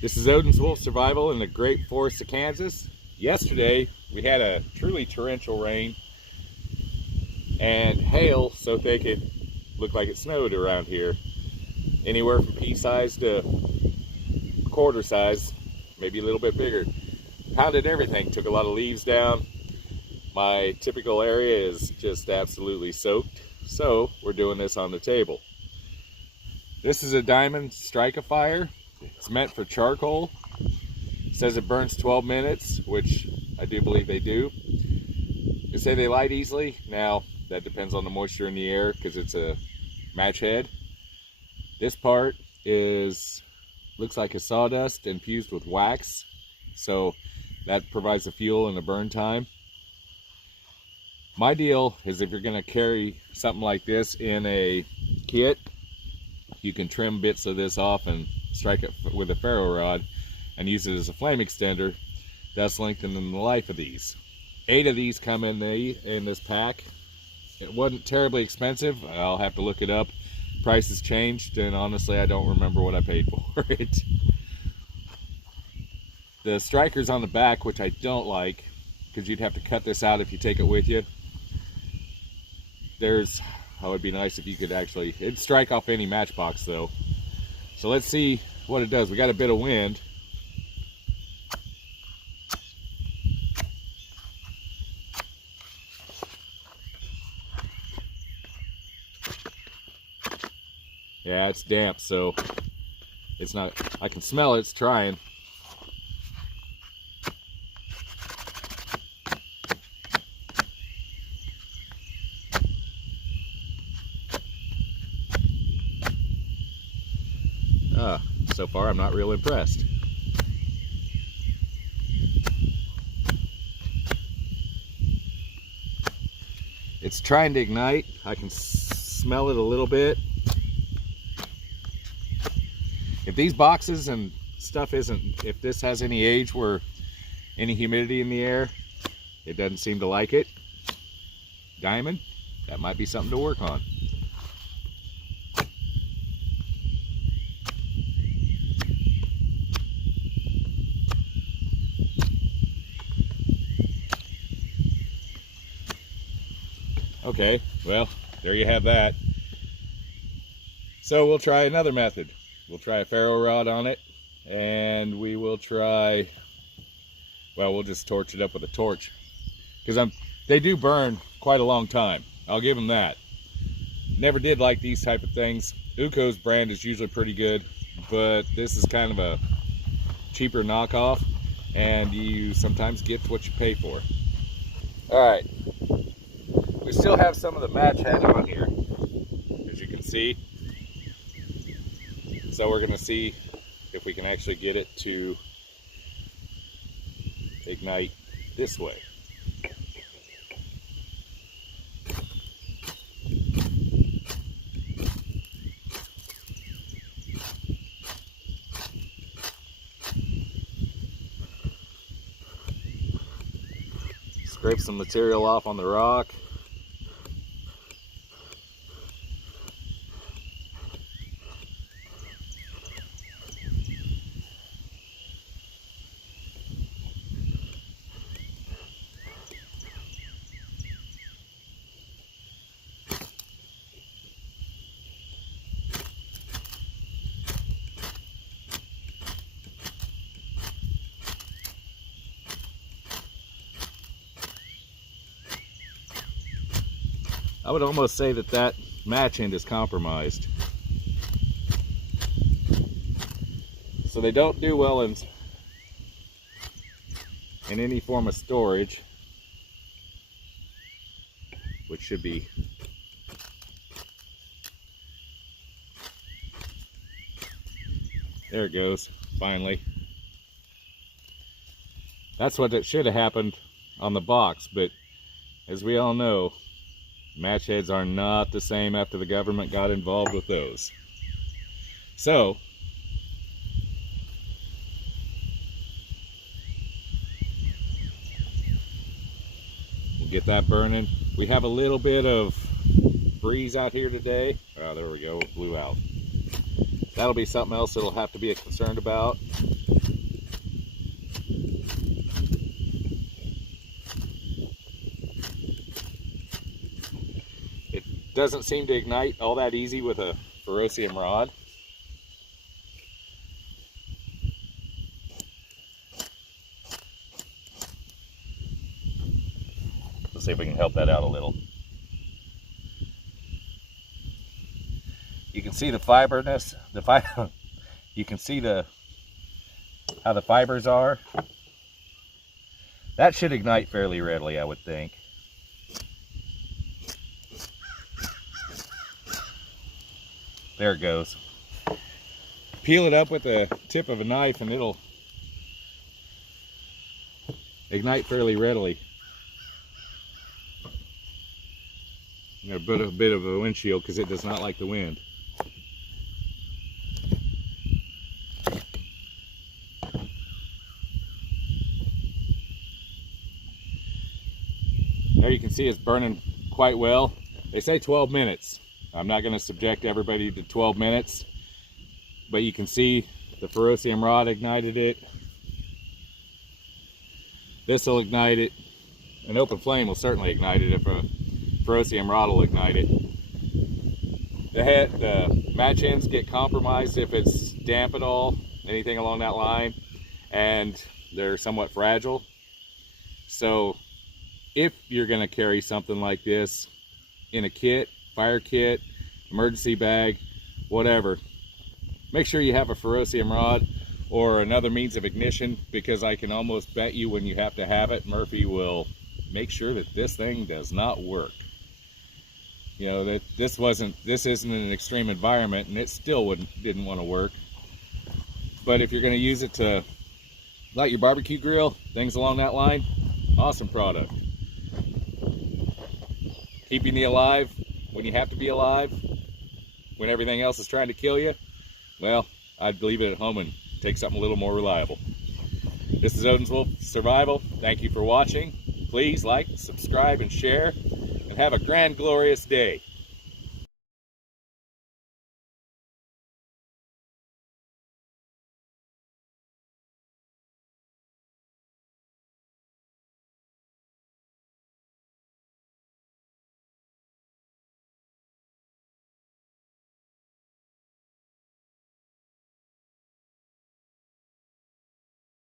This is Odin's Wolf Survival in the Great Forests of Kansas. Yesterday, we had a truly torrential rain and hail so thick it looked like it snowed around here. Anywhere from pea size to quarter size, maybe a little bit bigger. Pounded everything, took a lot of leaves down. My typical area is just absolutely soaked, so we're doing this on the table. This is a Diamond Strike-A-Fire. It's meant for charcoal. It says it burns 12 minutes, which I do believe they do. They say they light easily. Now, that depends on the moisture in the air because it's a match head. This part looks like a sawdust infused with wax. So that provides the fuel and the burn time. My deal is if you're going to carry something like this in a kit, you can trim bits of this off and strike it with a ferro rod and use it as a flame extender, thus lengthening the life of these. 8 of these come in this pack. It wasn't terribly expensive. I'll have to look it up. Prices changed, and honestly I don't remember what I paid for it. The strikers on the back, which I don't like because you'd have to cut this out if you take it with you. It would be nice if you could actually, it'd strike off any matchbox though. So let's see what it does. We got a bit of wind. Yeah, it's damp, so it's not, I can smell it's trying. So far I'm not real impressed. It's trying to ignite. I can smell it a little bit. If these boxes and stuff if this has any age where any humidity in the air, it doesn't seem to like it. Diamond, that might be something to work on. Okay, well, there you have that. So we'll try another method. We'll try a ferro rod on it, and we will try, well, we'll just torch it up with a torch. Because they do burn quite a long time. I'll give them that. Never did like these type of things. UCO's brand is usually pretty good, but this is kind of a cheaper knockoff, and you sometimes get what you pay for. Alright. We still have some of the match head on here, as you can see. So we're going to see if we can actually get it to ignite this way. Scrape some material off on the rock. I would almost say that match end is compromised. So they don't do well in any form of storage, which should be there. It goes, finally. That's what it should have happened on the box, but as we all know, match heads are not the same after the government got involved with those. So we'll get that burning. We have a little bit of breeze out here today. Oh, there we go, it blew out. That'll be something else that'll have to be concerned about. doesn't seem to ignite all that easy with a ferrocium rod. Let's see if we can help that out a little. You can see the fiberness, you can see how the fibers are. That should ignite fairly readily, I would think. There it goes. Peel it up with the tip of a knife and it'll ignite fairly readily. I'm going to put a bit of a windshield because it does not like the wind. There you can see it's burning quite well. They say 12 minutes. I'm not going to subject everybody to 12 minutes, but you can see the ferrocium rod ignited it. This will ignite it. An open flame will certainly ignite it if a ferrocium rod will ignite it. The match ends get compromised if it's damp at all, anything along that line, and they're somewhat fragile. So if you're going to carry something like this in a kit, fire kit, emergency bag, whatever, make sure you have a ferrocium rod or another means of ignition, because I can almost bet you when you have to have it, Murphy will make sure that this thing does not work. You know, that this isn't an extreme environment and it still didn't want to work. But if you're going to use it to light your barbecue grill, things along that line, awesome product. Keeping you alive when you have to be alive, when everything else is trying to kill you, well, I'd leave it at home and take something a little more reliable. This is Odin's Wolf Survival. Thank you for watching. Please like, subscribe, and share, and have a grand, glorious day.